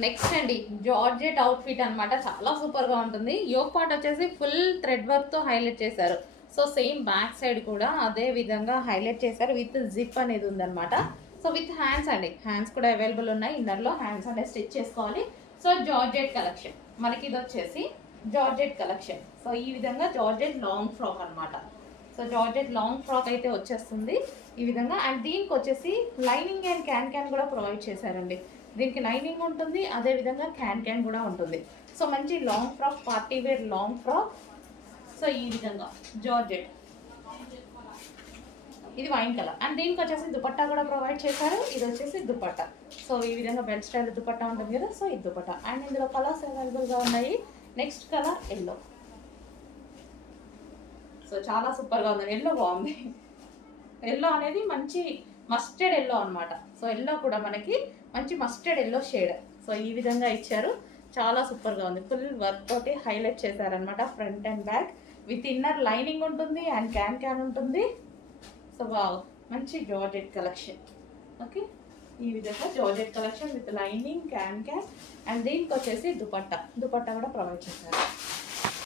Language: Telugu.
నెక్స్ట్ అండి జార్జెట్ అవుట్ఫిట్ అన్నమాట. చాలా సూపర్ గా ఉంటుంది. యోక్ పార్ట్ వచ్చేసి ఫుల్ థ్రెడ్ వర్క్ తో హైలైట్ చేశారు. సో సేమ్ బ్యాక్ సైడ్ కూడా అదే విధంగా హైలైట్ చేశారు. విత్ జిప్ అనేది ఉందన్నమాట. సో విత్ హ్యాండ్స్ అండి, హ్యాండ్స్ కూడా అవైలబుల్ ఉన్నాయి. ఇన్నర్ లో హ్యాండ్స్ అనేది స్టిచ్ చేసుకోవాలి. సో జార్జెట్ కలెక్షన్ మనకి ఇది వచ్చేసి జార్జెట్ కలెక్షన్. సో ఈ విధంగా జార్జెట్ లాంగ్ ఫ్రాక్ అన్నమాట. సో జార్జెట్ లాంగ్ ఫ్రాక్ అయితే వచ్చేస్తుంది ఈ విధంగా. అండ్ దీనికి వచ్చేసి లైనింగ్ అండ్ క్యాన్ కూడా ప్రొవైడ్ చేశారండి. దీనికి లైనింగ్ ఉంటుంది, అదే విధంగా క్యాన్ కూడా ఉంటుంది. సో మంచి long frock, party wear long frock. So ఈ విధంగా జార్జెట్, ఇది వైన్ కలర్. అండ్ దీనికి వచ్చేసి దుపట్టా కూడా ప్రొవైడ్ చేశారు. ఇది వచ్చేసి దుపట్టా. సో ఈ విధంగా బెల్ట్ స్టైల్ దుపట్టా ఉంటుంది కదా, సో ఇది దుపట్టా. అండ్ ఇందులో కలర్స్ అవైలబుల్గా ఉన్నాయి. Next colour yellow. సో చాలా సూపర్గా ఉంది. ఎల్లో బాగుంది. ఎల్లో అనేది మంచి మస్టర్డ్ ఎల్లో అనమాట. సో ఎల్లో కూడా మనకి మంచి మస్టర్డ్ ఎల్లో షేడ్. సో ఈ విధంగా ఇచ్చారు. చాలా సూపర్గా ఉంది. ఫుల్ వర్క్ తోటి హైలైట్ చేశారనమాట. Front and back with inner lining ఉంటుంది అండ్ క్యాన్ ఉంటుంది. సో వావ్, మంచి జార్జెట్ కలెక్షన్. ఓకే, ఈ విధంగా georgette collection with lining can and దీనికి వచ్చేసి దుపట్టా కూడా ప్రొవైడ్ చేశారు.